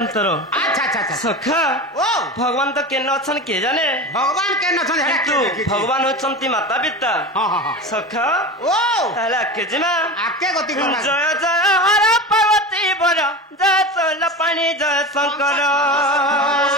तरो अच्छा अच्छा अच्छा सखा ओ भगवान तो केन अछन के जाने भगवान के न छन तू भगवान होचंती माता पिता हां हां हां सखा ओ ताला के जिमा आके गति करना जय जय हर पार्वती बर जय चल पानी जय शंकर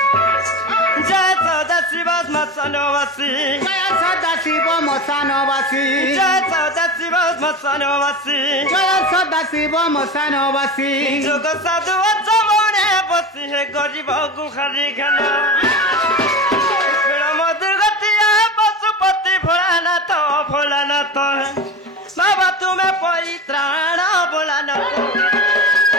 जय सदा शिव मसनवासी जय सदा शिव मसानवासी जय सदा शिव मसनवासी जय सदा शिव मसानवासी जोग साधु चमने बसी है गरीब गुहारी घन मधुर गतिया पशुपति भोलानाथ भोलानाथ बाबा तुम्हें परित्राण भोलानाथ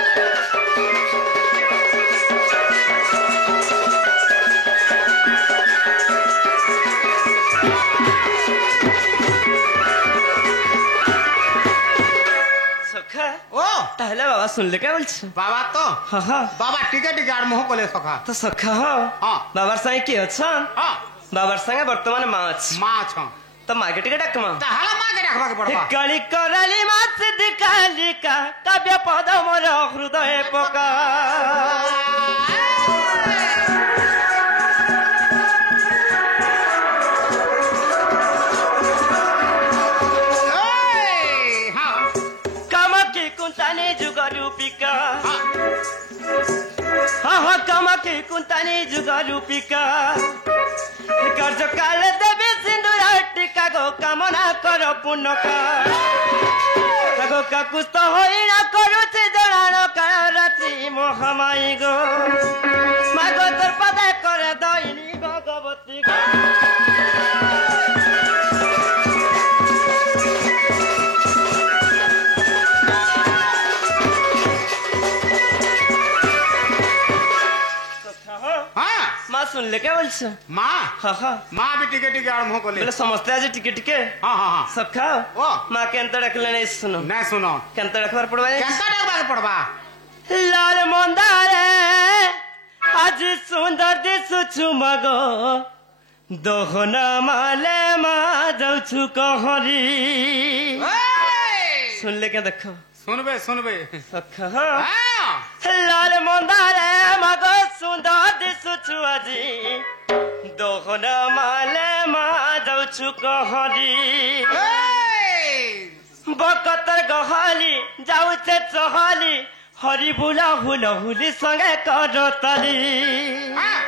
सखा ओ ताहले बाबा सुन ले क्या बोलछ बाबा तो हाँ हाँ बाबा टिके टिके आर मोह कोले सखा तो सखा हो हाँ बाबार संगे के अछन हां बाबार संगे वर्तमान माछ माँ छ तो मार्केट के डकमा ताहाला माँ के रखबा के पड़बा काली कराली माछ दिकालिका काव्य पद मोर हृदय पका ए हां कामकी कुंतानी जुगरूपिका हां हाँ हाँ कामकी कुंतानी जुगरूपिका कर्ज काल देवी सिंदूर टीका गो कामना कर पुण्यका गो का कुछ तो होई ना करुछि जणान काल रात्रि मोहमाई गो मागो तोर पदा करे दइनी भगवती गो हां माँ सुन ले क्या बोलछ माँ हाँ हाँ माँ भी टिके टिके आर मोह कोले बोले समझते आज टिके टिके हां हां हां सखा ओ माँ के अंतर रखले नहीं सुनो नहीं सुनो के अंतर रखबार पड़वा केंता रखबा के पड़बा लाल मंदारे आज सुंदर दिसुछु मगो दोहना माले मा जाउछु कहरी ए सुन ले क्या देखो सुनबे सखा हां लाल मंदारे मगो सुंदर दिसुछु आजी दोहना माले मा जाउछु कहरी ए बकतर गहाली जाउछे चहाली हरि बुला हुल हुली संगे करताली हां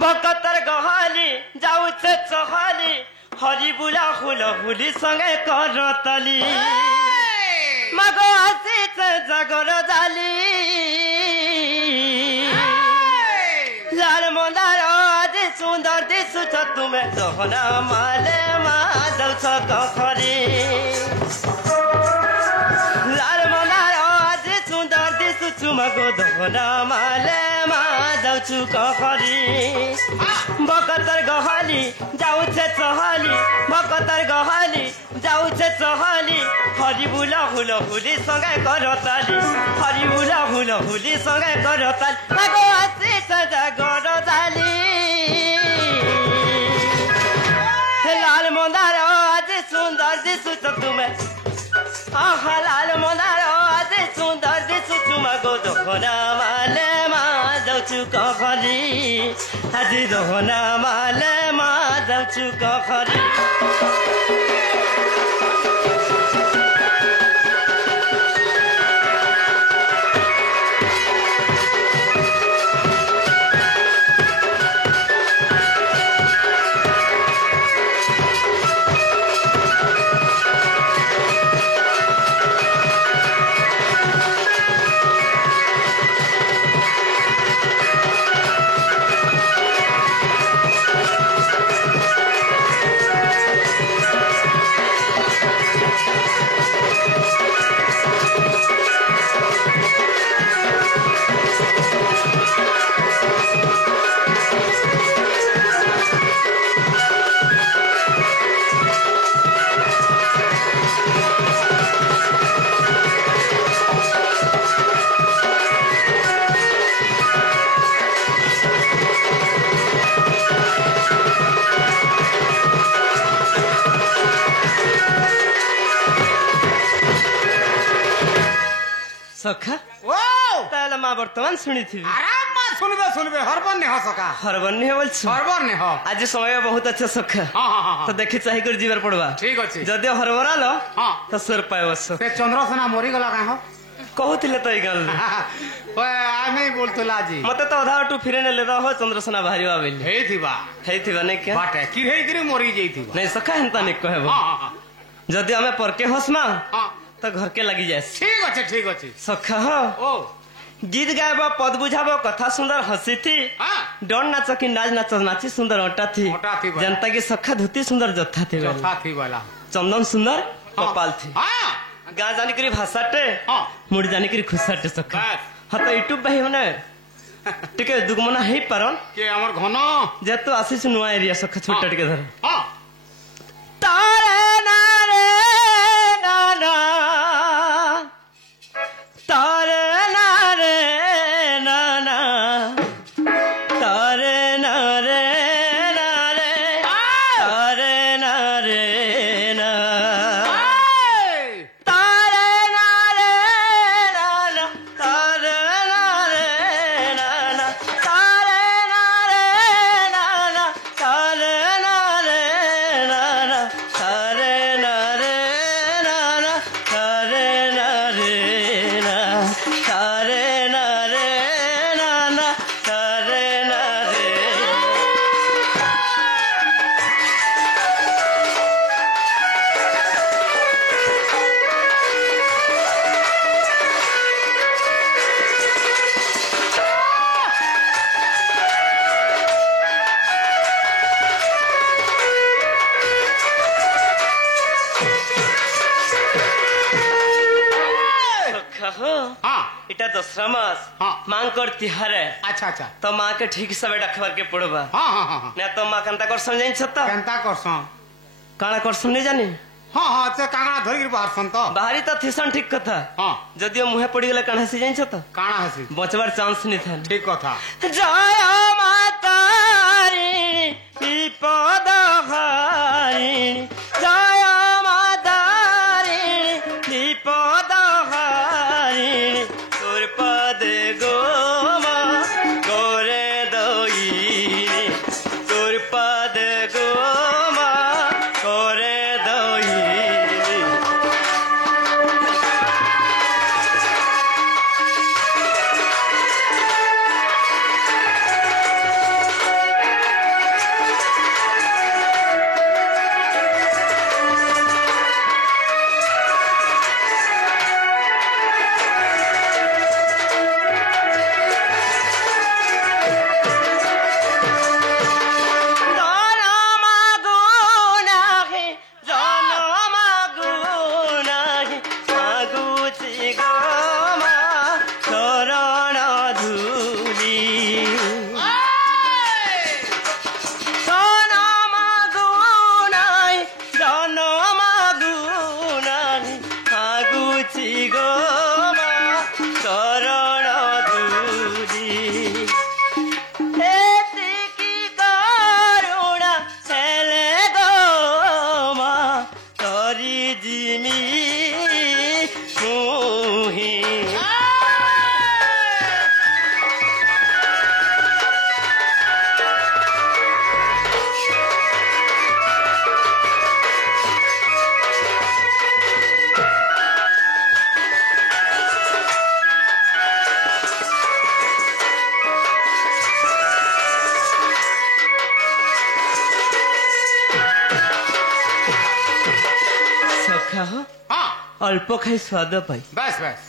बकतर गहाली जाउछे चहाली हरि बुला हुल हुली संगे करताली मगो आसीछे जागर जाली लाल मंदार आज सुंदर दिसुछ तुमे दोहना माले मा जाउछ कखरी लाल मंदार आज सुंदर दिसुछु मगो दोहना माले मा जाउछु कखरी बकतर गहाली जाउछे चहाली बकतर गहाली जाउछे चहाली हरि बुला हुल हुली संगे करताली हरि बुला हुल हुली संगे करताली मगो आसीछ जागर जाली लाल मंदार आज सुंदर दिसुछ तुमे आहा लाल मंदार आज सुंदर दिसुछु मगो दोहना माले मा जाउछु कखरी आज दोहना माले मा जाउछु कखरी ସଖା ও তাহলে মা বর্তমান শুনিথিবি আরাম মা শুনবে শুনবে হরবর নেহ সকা হরবন্নি বলছো হরবর নেহ আজ সময় বহুত আছে সখা হ্যাঁ হ্যাঁ হ্যাঁ তো দেখি চাহি করে ଯିବାର পড়বা ঠিক আছে যদি হরবরালো হ্যাঁ তো সুর পাই বস সে চন্দ্রসেনা মরিগলা কাহ কহুଥିଲେ তো এই গাল আমি বলতুলা আজি মতে তো অধা টু ফিরে নেলে তো হয় চন্দ্রসেনা বাহারিবা বেলি হেইথিবা ହେଇଥିବ ନାଇଁ କେ বাটে কিরহেইকিরি মরি যাইথিবা ନାଇଁ ସଖା ହେନ୍ତା ନାଇଁ କହିବ হ্যাঁ হ্যাঁ ଯଦି ଆମେ ପରକେ ହସମା হ্যাঁ ତ ଘରକେ লাগি যাস ঠিক আছে ঠিক আছে ସଖା ହ ও গীত গাইব পদ বুঝাব কথা সুন্দর হসিথি হ্যাঁ ডন নাচ কি নাচ নাচ নাচি সুন্দর অটা থি অটা থি বলে। जनता की सखा धुती सुंदर जथा थी बेले। যথা থিবালা चंदन सुंदर कपाल थी হ্যাঁ गाँ जानी करी भाषाटे হ্যাঁ मुड़ी जानी करी खुशाटे सखा বাস हाँ तो यूट्यूब भाई मने टिके दुगमना हेई पारन কে আমার ঘন जेतु आसीस नुआ एरिया सखा छोटा टिके धर হ্যাঁ तारे ना रे ना ना तारे ना रे ना ना तारे ना रे ना रे तारे ना रे ना तारे ना रे ना ना तारे ना रे ना ना तारे ना रे ना ना तारे ना रे ना ना तारे ना रे ना ना तारे ना रे ना तारे ना रे ना ना तारे ना रे कहो হ্যাঁ इटा दसरा मास हाँ। मांग कर तिहार है আচ্ছা আচ্ছা तो माँ के ठीक सब रखबार के पड़बा হ্যাঁ হ্যাঁ হ্যাঁ ना तो माँ कंता कर समझाई छत কেনতা করছন काना कर नहीं जानी হ্যাঁ হ্যাঁ সে কাঁকড়া ধরিকি বাহারছন তো बाहरी तो थिसन ठीक कथा হ্যাঁ जदियो मुहे पड़ी गले काना से जाई छत কাঁকড়া হাসি बचबार चांस नहीं था ঠিক কথা जय मातारी विपद हारिणी जय मातारी विपद हारिणी तोर पद गोमा गोरे दईनी तोर पद गोमा गोरे दईनी এতিকি করুণা ছেলে গো মা তরি জিমি মুহি সখা হো হ্যাঁ অল্প খাই স্বাদ পাই বাস বাস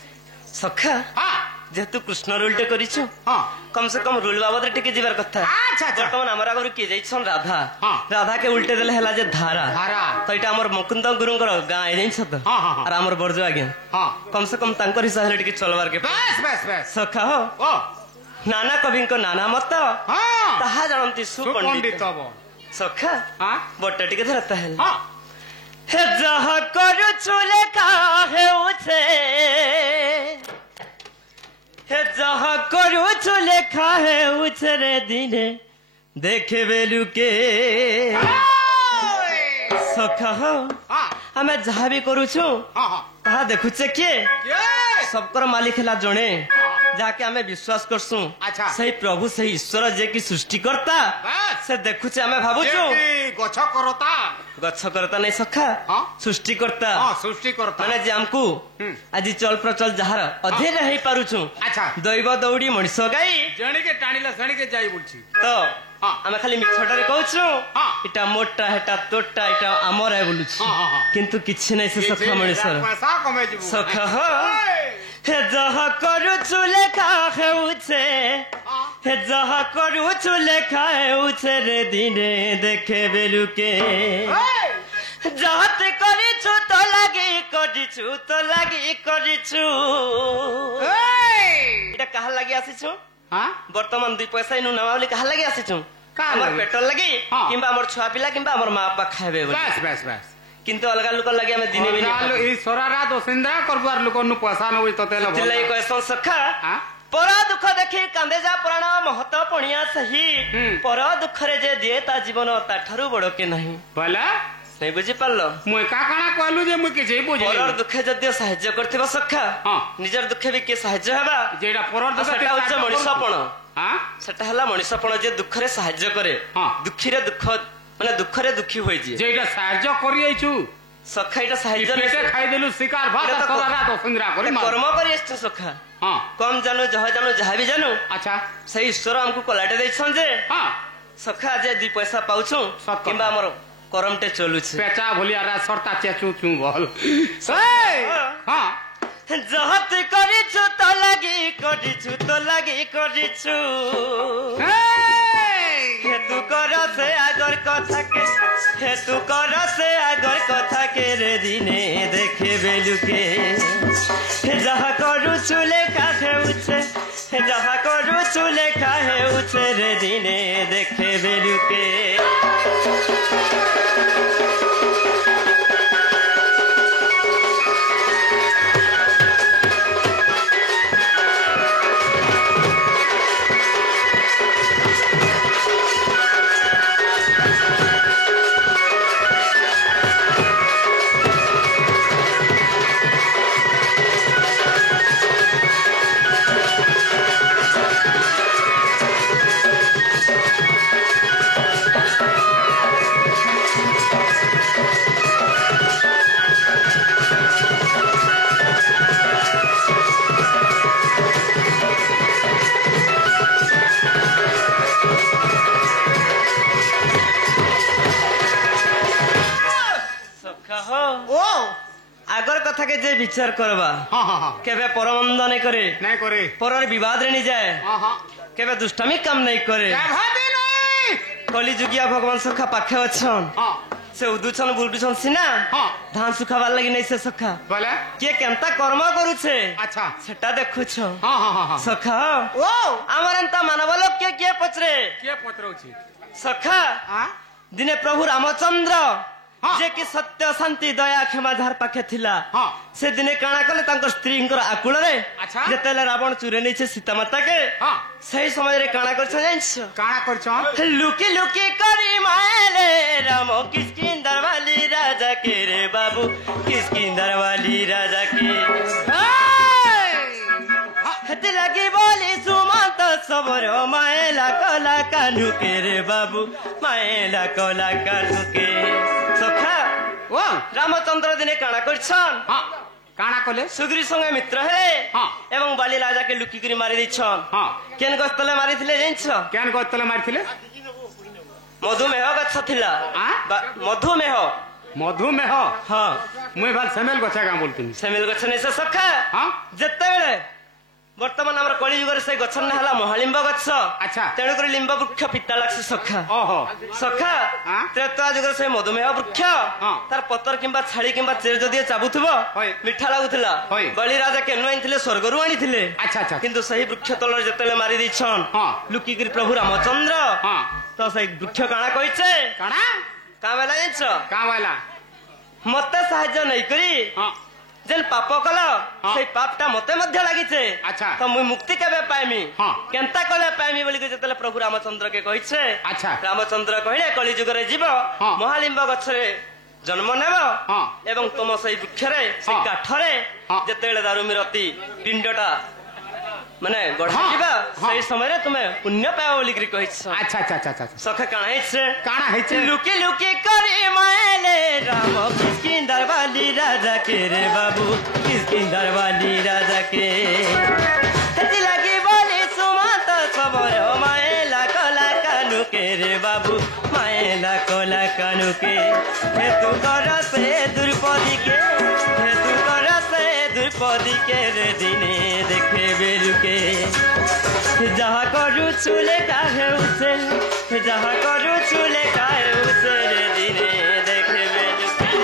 সখা হ্যাঁ যেহেতু কৃষ্ণ রুলটে করিছু হ্যাঁ কম সে কম রুল বাবদরে টিকে যাবার কথা আচ্ছা আচ্ছা বর্তমান আমার আগে কিଏ ଯାଇଛନ୍ রাধা ହଁ। রাধা কে উল্টে দেলে হেলা যে ধারা ধারা। তো এটা আমার মুকুন্দ গুরুঙ্কর গাଁ ଏ ଜାଣିଛ ତ ହଁ, ହଁ, ହଁ। আর আমার বর্জ আଜ୍ଞା হ্যাঁ কম সে কম তাঙ্কর হিসাବରେ ଟିକେ চলবার কে বাস বাস বাস সখা হো ও নানা কবিଙ୍କ নানা মତ হ্যাঁ ତାହା ଜାଣନ୍ତି সুপণ্ডিত ସୁପଣ୍ଡିତ হব ସଖା হ্যাঁ ବଟ ଟିକେ ଧରତା ହେଲେ হ্যাঁ हे जहा କରୁଛୁ ଲେଖା ହେଉଛେ हे जहा କରୁଛୁ ଲେଖା ହେଉଛେ ରେ ଦିନେ ଦେଖିବେ ଲୁକେ ସଖା ହো হ্যাঁ ଆମେ ଯାହା ବି କରୁଛୁ হ্যাঁ হ্যাঁ ତାହା ଦେଖୁଛେ କିଏ Yes! सबकर मालिक है जड़े जाके आमे विश्वास करसु अच्छा। सही प्रभु सही ईश्वर जे की सृष्टि करता बस। से देखुचे आमे भाबुछु गछ करता गच्छ करता नहीं सखा हाँ। सृष्टि करता हाँ सृष्टि करता माने जे हमकू आज चल प्रचल जहार अधीर रही पारुछु अच्छा। दैव दौड़ी मଣିଷ गाई जणिके टाणिला जणिके जाई बुलछि तो हाँ। आमे खाली मिछटारे कहछु हाँ। इटा मोटा हेटा तोटा इटा आमर है बोलुछु हाँ, हाँ, हाँ। किंतु किछि नहीं से सखा मଣିଷ पैसा कमे जिवु सखा हे जहा करूछु लेखा हेउछे हे जहा करूछु लेखा हेउछे रे दिने देखे बेलुके जाते करिछु तो लागी करिछु এটা কাহার লাগি আসিছু हां বর্তমান 2 পয়সা ইনু নামাবলি কাহার লাগি আসিছু কাহার আমার লাগি? পেটর লাগি হ্যাঁ। কিংবা আমার ছুয়া পিলা কিংবা আমার মা বাপা খাইবে বলি बस बस बस কিন্তু অলগা লোক লাগি আমি দিনে দিনে चालो ई सोरारा दोसिंदा करबार लोकनु पैसा न होई तो तेल চিল্লাই কয়সন সখা हां পর দুঃখ দেখি কান্দে যা প্রাণ মহত পণিয়া সহি পর দুঃখরে যে দিয়ে তা জীবন তা ঠারু বড় কে ନାହିଁ बोला নাই বুঝি পারলো मुई का काना कहलु जे मुई किछि बुझिली পরর দুঃখে যদি সাহায্য করতেবা সখা হ্যাঁ। নিজের দুঃখে বি কে সাহায্য হেবা जेडा परर दस সেটা হচ্ছে মଣିষপণ हां সেটা হলা মଣିষপণ যে দুঃখরে সাহায্য করে হ্যাঁ। দুঃখীরে দুঃখ মানে দুঃখরে দুঃখী হয়ে যায় जेडा साहाय्य करि आइछु সখা এটা ई সাহায্য पेटे खाइ देलु शिकार भात এটা তো सोरारा दोसिंदा करि मार কর্ম করে এসছো সখা हां কম জানো যাহা বি জানো अच्छा সেই ঈশ্বর আমকু কলাটে ଦେଇছন যে हां সখা যে 2 পয়সা পাউଛୁ সত কিংবা আমার করমটে চলুছে पेचा भलिया रा सरता चेचू चू बोल हाँ। हां জহত করিছু তো লাগি করিছু হেতু কর সে আগর কথাকে হেতু কর সে আগর কথাকে রে দিনে দেখে বেলুকে যাহা করুছু লেখা হেউছে যাহা করুছু লেখা হেউছে রে দিনে দেখে বেলুকে ओ আগর কথাকে যে বিচার করবা हां हां हां কেবে পরমন্দ নাই করে नहीं करे পরের বিবাদ রে নি যায় हां हां কেবে দুষ্টামি কাম নাই করে क्या भाभी नहीं কলি যুগিয়া ভগবান সখা পাখে অছন हां সে উদুছন বুলুছন সিনা हां ধান শুখাবার লাগি নাই সে সখা बोले কে কেনতা কর্ম করুছে अच्छा সেটা দেখুছ हां हां हां हां সখা ओ আমার এন্তা মানব লোক কে পচরে के पत्रौछि সখা हां দিনে প্রভু রামচন্দ্র हाँ। যে কি সত্য শান্তি দয়া ক্ষমা যার পাখে থিলা हां সে দিনে কাଣା কলে তাঙ্ক স্ত্রীঙ্কর আকুଳରେ আচ্ছা। যেতেলে রাবণ চুরে নেইছে সীতা মাতাকে हां সেই সমୟରେ কাଣା করছ জানিছ काना करछो লুকি লুকি করি মায়েলে রাম কিষ্কিন্দার वाली রাজা কে রে বাবু কিষ্কিন্দার वाली রাজা কে হেতে লাগি বলি সুমন্ত সবর মায়েলা কলা কানু কে রে বাবু মায়েলা কলা কানু কে সখা ओ রামচন্দ্র দিনে কাଣା করছন हां काना कले সুগ্রী সঙ্গে মিত্র হেলে হ্যাঁ। এবং বালি রাজাকে লুকি করে মারি দিচ্ছন हां কেন গস্তলে মারিଥିଲେ জানিছ केन गतले मारथिले মধুমেহ গছ থিলা আঁ? মধুমেহ मधुमेह হ্যাঁ मुई भाल सेमेल गछा का बोलतिनी সেমিল গছ নেই সে সখা हां যেତେବେଳେ বর্তমান আমার কলি যুগরে সেই গছ না হলা মহালিম্ব গছ আচ্ছা। তেণু করে লিম্ব বৃক্ষ পিতা লাগছে সখা ओहो সখা আঁ? ত্রেতা যুগরে সেই মধুমেহ বৃক্ষ হ্যাঁ। তার পতর কিংবা ছাড়ি কিংবা চের যদি চাবুথিব হয়। মিঠা লাগুଥିଲା হয়। বলি রাজা কেন আনিଥିଲେ স্বর্গରୁ আনিଥିଲେ अच्छा अच्छा কিন্তু সেই বৃক্ষ তଳରେ যেତେବେଳେ মারি ଦେଇଛନ୍ ହଁ। ଲୁକିକିରି ପ୍ରଭୁ ରାମଚନ୍ଦ୍ର हां ତ ସେଇ ବୃକ୍ଷ କାଣା କହିଛେ काना କାଁ ବେଲା ଜାଣିଛ का वाला ମତେ ସାହାଯ୍ୟ ନେଇକରି हां ଯେନ୍ ପାପ କଲ ହଁ। ସେଇ ପାପଟା ମତେ ମଧ୍ୟ ଲାଗିଛେ ଆଚ୍ଛା। ତ ମୁଇଁ ମୁକ୍ତି କେବେ ପାଇମି ହଁ। କେନ୍ତା କଲେ ପାଇମି ବୋଲି ଯେତେବେଳେ ପ୍ରଭୁ ରାମଚନ୍ଦ୍ର କେ କହିଛେ ଆଚ୍ଛା। ରାମଚନ୍ଦ୍ର କହିଲେ କଳି ଯୁଗରେ ଯିବ ହଁ। ମହାଲିମ୍ବ ଗଛରେ जन्म नेब हाँ। एवं तुम से वृक्षरे से हाँ। काठरे हाँ। जेतेबेले दारुमिरती पिंडटा माने गढ़ा हाँ। जीवा हाँ। सही समय रे तुमे पुण्य पाओ बोली करी कहिछ अच्छा अच्छा अच्छा अच्छा सखे काना हिचे काना हेचे लुकी लुकी करी मायले राम किस्किंदर वाली राजा के रे बाबू किस्किंदर वाली राजा के हेती लगी बोली सुमंत खबर मायला कला कानू के रे बाबू मायला कला कानू के हेतु कर से द्रौपदी के हेतु कर से द्रौपदी के रे दिने देखे बेलुके जहाँ करू चूले काहे उसे जहाँ करू चूले काहे उसे रे दिने देखे बेलुके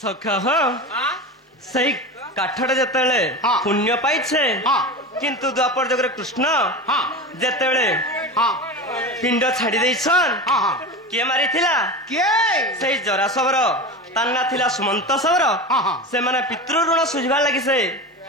सखा हो सही काठटा जेतेबेले हाँ। पुण्य पाइछे हाँ। किंतु द्वापर जगरे कृष्ण हाँ। जेतेबेले हाँ पिंड छाड़ी देइछन हाँ हाँ किए मारिथिला के सेई जरासवर तान्ना थिला सुमंत सवर हाँ, हाँ। से माने पितृ ऋण सुझवा लागि से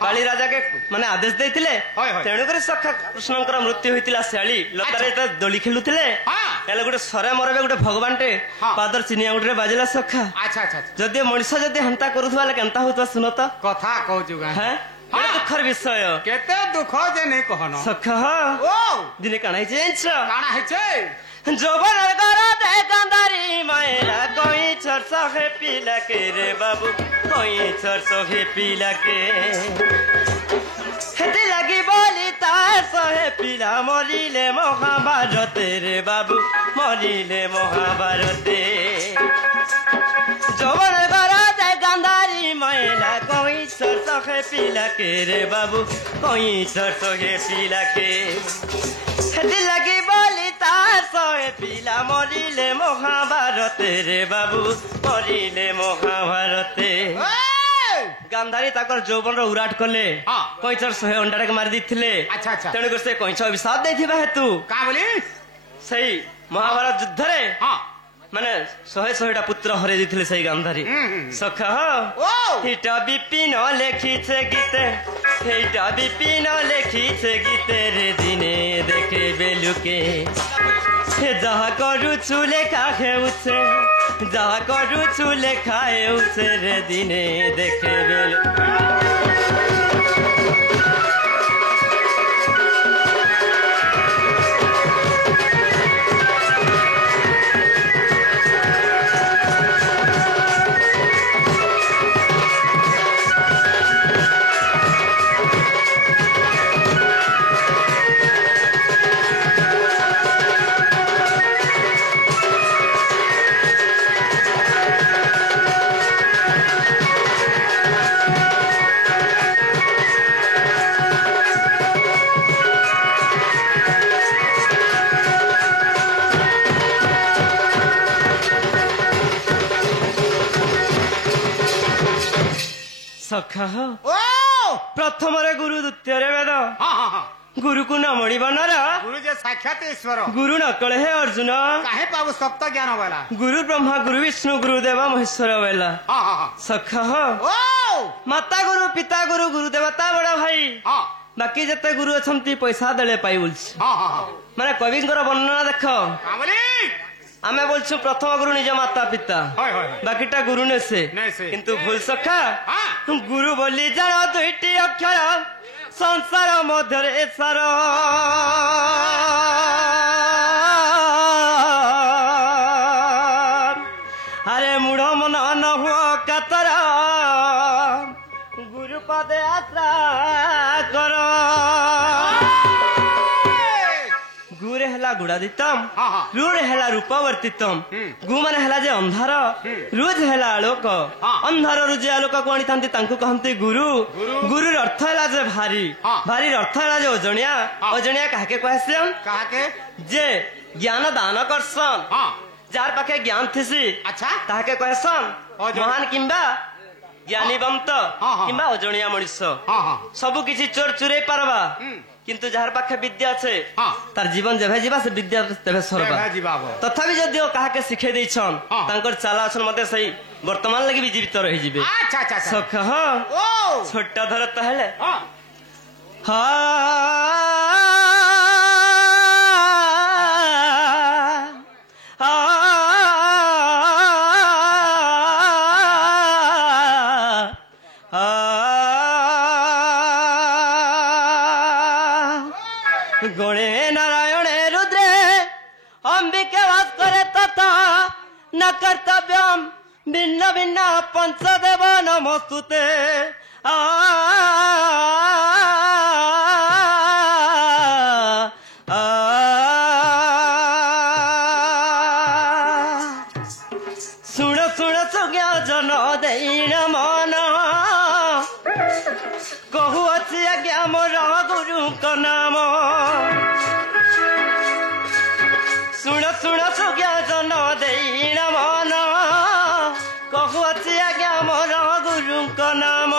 काली राजा के माने आदेश देइथिले होय, होय। तेणु करी सखा कृष्णଙ୍କର मृत्यु होइतिला शाली लतारे त दोली खेलुथिले हाँ। हेले गुटे सरे मरबे गुटे भगवानटे हाँ। पादर चिनिया गुटे बाजिला सखा अच्छा अच्छा अच्छा। जदि मनुष्य जदि हंता करूथबा ले केनता होतबा सुनो त कथा कहूँ गाँ हैं हाँ। बड़ा दुखर विषय केते दुख जे नहीं कहन सखा ओ दिने काणाई चेंच काना हेचे जोबर गरा दे गंधारी मायला कोई चरसा है पीला के रे बाबू कोई चरसो है पीला के हेती लगी बोली तार सहे पीला मरिले महाभारत रे बाबू मरिले महाभारत जोबर गरा दे गंधारी मायला कोई चरसो है पीला के रे बाबू कोई चरसो है पीला के हेती लगी बोली तार सहे पीला मरिले महाभारत रे बाबू मरिले महाभारत गांधारी ताकर जौवन रो उराट कले हाँ। कईचर सहे अंडारे के मारी दिथिले अच्छा अच्छा तेणु कर से कईच अभिशाप देथिबा हेतु का बोली सही महाभारत युद्ध रे हाँ माने 100 पुत्र हरे दिथिले सही गांधारी सखा ओ हिटा बिपिन लेखिछे गीते हिटा बिपिन लेखिछे गीते रे दिने देखे बेलुके जहा करू चूले खाए उसे जहा करू चूले खाए उसे रे दिने देखे बेलुके सखा ओ प्रथम रे गुरु द्वितीय रे वेद हाँ हाँ हाँ गुरु को न मणि बनर गुरु जे साक्षात ईश्वर गुरु नकल हे अर्जुन काहे पाबु सप्त ज्ञान वाला गुरु ब्रह्मा गुरु विष्णु गुरुदेव महेश्वर वेला हाँ हाँ हाँ सखा ओ माता गुरु पिता गुरु गुरु देवता बड़ा भाई हाँ बाकी जते गुरु अछंती पैसा देले पाई बोलछ हाँ हाँ हाँ माने कविंकर वर्णना देख का बोली आमे बोलछु प्रथम गुरु निज माता पिता होय होय बाकीटा गुरु ने से किंतु भूल सखा हाँ गुरु बोली जानो दुईटी अक्षर संसार मध्यरे सार अरे मूढ़ मन न हुआ कातर गुरु पदे आश्रा कर गुरे हला ହେଲା ଗୁଡ଼ାଦିତମ ହଁ, ହଁ। ରୁଢ଼ ହେଲା ରୂପବର୍ତ୍ତିତମ ଗୁ ମାନେ ହେଲା ଯେ ଅନ୍ଧାର ରୁଜ ହେଲା ଆଲୋକ ହଁ। ଅନ୍ଧାରରୁ ଯେ ଆଲୋକକୁ ଆଣିଥାନ୍ତି ତାଙ୍କୁ କହନ୍ତି ଗୁରୁ ଗୁରୁର ଅର୍ଥ ହେଲା ଯେ ଭାରି ହଁ। ଭାରିର ଅର୍ଥ ହେଲା ଯେ ଓଜଣିଆ ହଁ। ଓଜଣିଆ କାହାକେ କୁହାସନ୍ କାହାକେ ଯେ ଜ୍ଞାନ ଦାନ କରସନ୍ ହଁ যার পাখে জ্ঞান থিসি আচ্ছা তাহাকে কহেসন অজনী। মহান কিংবা জ্ঞানীবন্ত হ্যাঁ, হ্যাঁ। কিংবা অজଣିয়া মଣିষ হ্যাঁ হ্যাঁ সবু কিছু চোর চুরাই পারবা হুম। কিন্তু যার পাখে বিদ্যা আছে হ্যাঁ। তার জীবন যেভে যা সে বিদ্যা তেভে সরবা তেভে ଯିବାବ। তথাপি যদিও কাহাকে শিখাই দিয়েছন হ্যাঁ। তাঙ্কর চালা অছন মতে সেই বর্তমান লাগি বি জীবিত রহি যাবে আচ্ছা আচ্ছা আচ্ছা সখ হ্যাঁ ও ছোট ধর তাহলে হ্যাঁ গণে নারায়ণে রুদ্রে অম্বিকে বাস করে তথা ন কর্তব্যম ভিন্ন ভিন্ন পঞ্চদেব নমস্তুতে শুণ শুণ সুজ্ঞ জন দেইন মন কহুଅଛି ଆଜ୍ଞା ମୋର ଗୁରୁଙ୍କ ନାମ ଶୁଣ ଶୁଣ ସୁଜ୍ଞ ଜନ ଦେଇଣ ମନ କହୁଅଛି ଆଜ୍ଞା ମୋର ଗୁରୁଙ୍କ ନାମ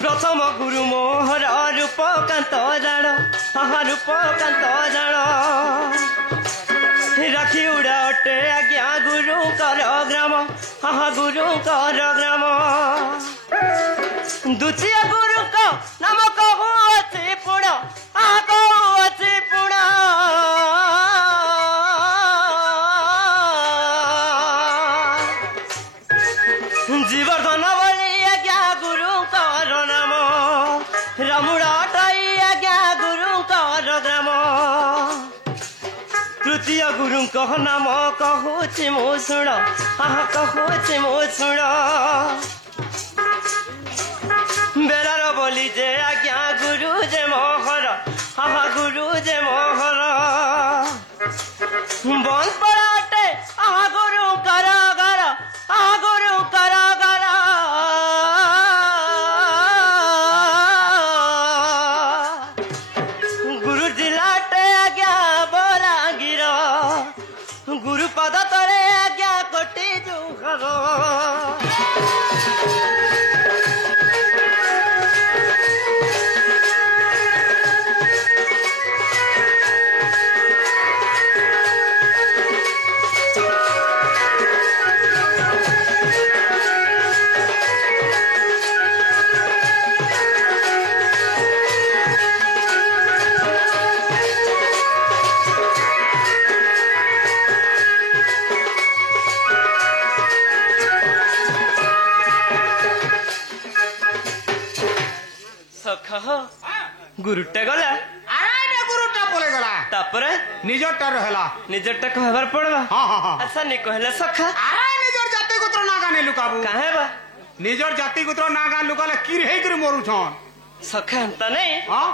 ପ୍ରଥମ ଗୁରୁ ମୋହର ରୂପକାନ୍ତ ଜାଣ ରୂପକାନ୍ତ ଜାଣ রাখি উড়া অটে আজ্ঞা গুরুঙ্কর গ্রাম গুরুঙ্কর গ্রাম দুচিয়া গুরুঙ্ক নাম কহুଅଛି পুণ কহুଅଛି পুণ জীবর্ধন বলি আজ্ঞা গুরুঙ্কর নাম রমুড়া টাই আজ্ঞা গুরুঙ্কর গ্রাম তৃতীয় গুরুঙ্ক নাম কহুছি মো শুণ কহুছি মো শুণ বেলার বলি যে আজ্ঞা গুরু যে মোহর গুরু যে মোহর বন পড়াটে গুরু কর গর গুরু কর গর গুরু জিলাটে আজ্ঞা বলাঙ্গীর গুরু পদ তলে আজ্ঞা কোটি জুহর গুরুটা গলা আরে গুরুটা পলে গলা তারপরে নিজরটা রহলা নিজরটা কহবার পড়বা হ্যাঁ হ্যাঁ হ্যাঁ আচ্ছা নি কহলে সখা আরে নিজর জাতি গোত্র না গানে লুকাবু কাহে বা নিজর জাতি গোত্র না গান লুকালে কির হেইকরি মরুছন সখা এন্তা নেই হ্যাঁ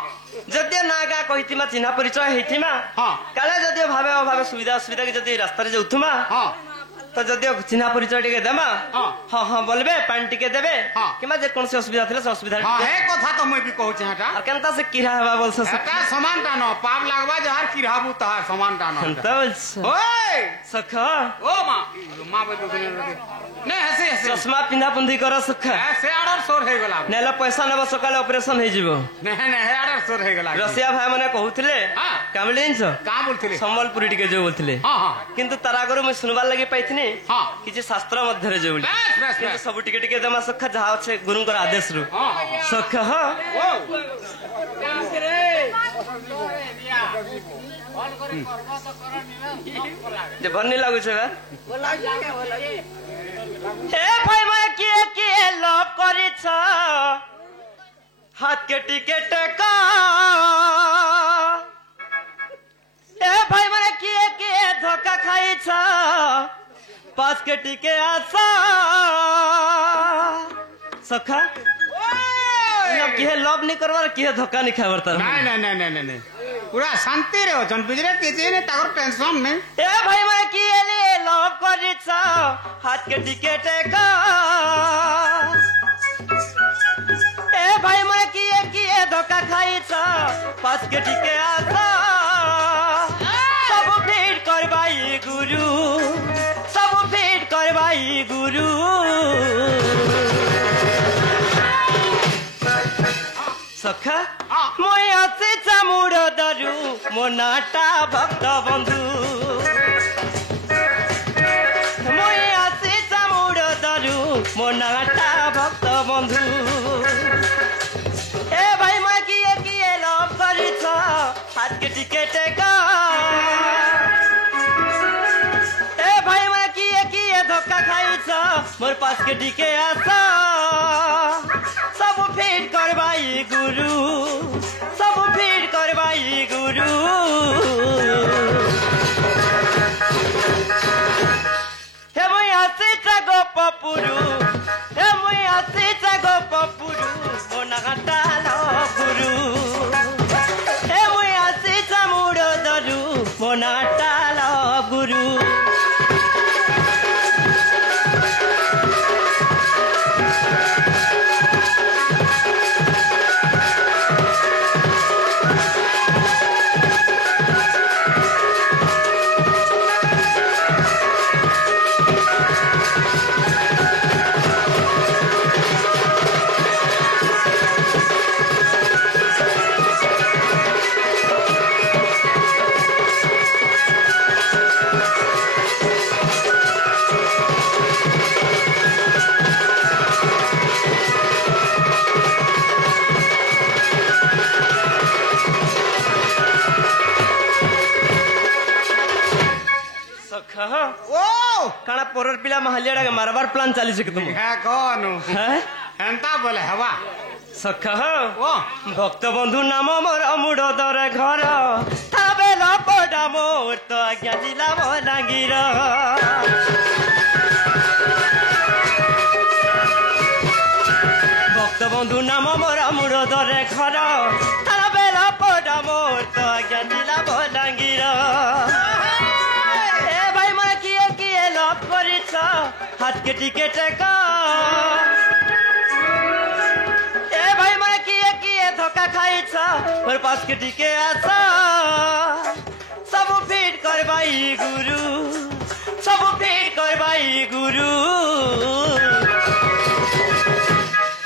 যদি না গা কহিতিমা চিহ্না পরিচয় হইতিমা হ্যাঁ কালে যদি ভাবে অভাবে সুবিধা অসুবিধা কি যদি রাস্তায় যাউথুমা হ্যাঁ তো যদি চিহ্না পরিচয় টিকে দেমা হ্যাঁ। হ্যাঁ হ্যাঁ বলবে পানি টিকে দেবে হ্যাঁ। কিংবা যে কোনসি অসুবিধা থিলে সে অসুবিধা হ্যাঁ হে কথা তো মই বি কହୁছে হেটা আর কেনতা সে কিরা হবা বলছ এটা সমানটা ন পাপ লাগবা যাহার কিরহাবু তাহার সমানটা ন এন্তা বলছ ওই সখা ও মা মা বই দুদিন নে হেসে হেসে চশমা পিন্ধা পুন্ধি কর সখা সে আড়র সোর হয়ে গলা নেলে পয়সা নেব সকালে অপারেশন হয়ে যাব নে নে হে আড়র সোর হয়ে গলা রসিয়া ভাই মানে কহুଥିଲେ হ্যাঁ। কামলি জিনিস কা বলছিলে সম্বলপুরি টিকে যে বলଥିଲେ হ্যাঁ হ্যাঁ কিন্তু তার আগରୁ ମୁଁ ଶୁଣିବାର ଲାଗି ପାଇଥିନି হ্যাঁ କିଛି ଶାସ୍ତ୍ର ମଧ୍ୟରେ ଯୋଉଳି বেশ বেশ କିନ୍ତୁ বেশ ସବୁ ଟିକେ ଟିକେ ଦେମା ସଖା ଯାହା ଅଛି ଗୁରୁଙ୍କର ଆଦେଶରୁ হ্যাঁ ସଖା ହଁ ও ଯେ ଭନି ଲାଗୁছে ବା হে ভাই মানে কিয়ে কিয়ে লভ করিছ হাত কে টিকে টেকা এ ভাই মানে কিয়ে কিয়ে ধোকা খাইছ পাঁচ কে টিকে আসা সখা কিহে লভ নি করবার কিহে ধোকা নি খাবার তার নাই নাই নাই নাই নাই पूरा शांति रे अछन बिजरे किछि ने ताकर टेंशन नहीं ए भाई मैं किए ले लव करिछ हाथ के टिकट का ए भाई मैं किए धोखा खाइछ पास के टिके आसा सब भेट कर भाई गुरु सब भेट कर भाई गुरु सखा মই আছে চামুর দারু মোনাটা ভক্ত বন্ধু মই আছে চামুর দারু মোনাটা ভক্ত বন্ধু এ ভাই মই কিয়ে লভ করিছ হাত के टिकट का ए भाई मैं किए धोखा खाइछ मोर पास के टिके आसा सब फेर कर भाई गुरु सब फेर कर भाई गुरु हे মই আছে চাগো পপুরু हे মই আছে চাগো পপুরু মোনাটা লভ গুরু हे মই আছে চামুর দরু মোনাটা লভ গুরু ओ काना पोरर पिला महलियाडा मारबार प्लान चाली छे तुम है कोन हैं एंता बोले हवा सखा ओ भक्त बंधु नाम मोर अमुड दर घर थाबे लपडा मोर तो आज्ञा जिला बलांगीर भक्त बंधु नाम मोर अमुड दर घर थाबे लपडा मोर तो आज्ञा जिला बलांगीर हाथ के टिकट का ए भाई मैं किए धोखा खाइछ मोर पास के टिके आसा सब फेट कर भाई गुरु सब फेट कर भाई गुरु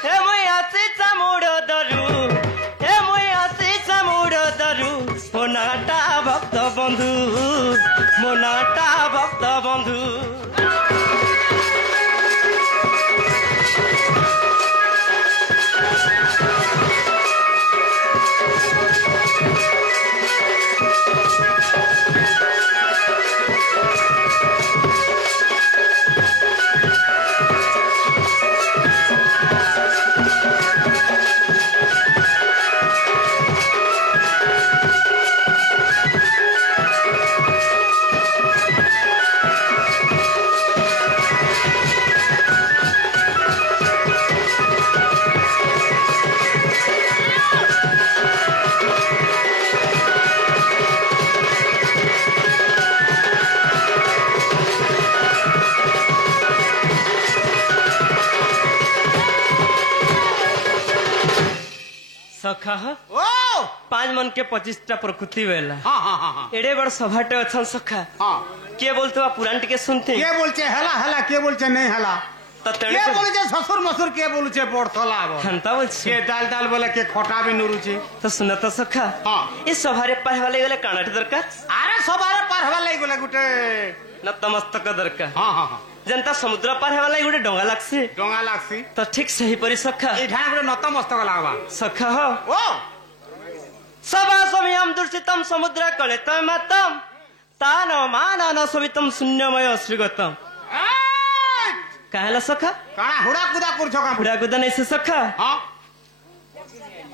हे মই আছে চামুর দরু हे মই আছে চামুর দরু মোনাটা ভক্ত বন্ধু মোনাটা ভক্ত বন্ধু सखा ओ 5 मन के 25टा प्रकृति वेला हां हां हां एडे बड़ सभाटे अछन सखा हां के बोलते पुराण के सुनते के बोलचे हला हला के बोलचे नहीं हला तो के बोलचे ससुर मसुर के बोलचे पड़थला अब हंता बोलछे के दाल दाल बोले के खोटा भी नुरुचे तो सुन तो सखा हां इस सभारे पार वाले गले कानाटे दरकार अरे सबारे पार हवा लई गेले गुटे नतमस्तक दरकार हां हां हां जनता समुद्र पार वाला गुटे डोंगा लागसे डोंगा लागसी तो ठीक सही परी सखा ए ढाना गुटे नतमस्तक लागबा सखा हो ओ सभा समयम दुर्शितम समुद्र कले तमतम तान मान न सवितम शून्यमय श्रीगतम काहेला सखा काना हुडा कुदा करछ का हुडा कुदा नहीं से सखा हां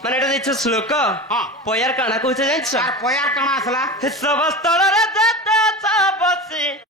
माने एटा देखछ श्लोक हां पयार काना कहछ जानिछ यार पयार काना असला सब स्थल रे जते सब